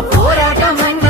పోరాటమైన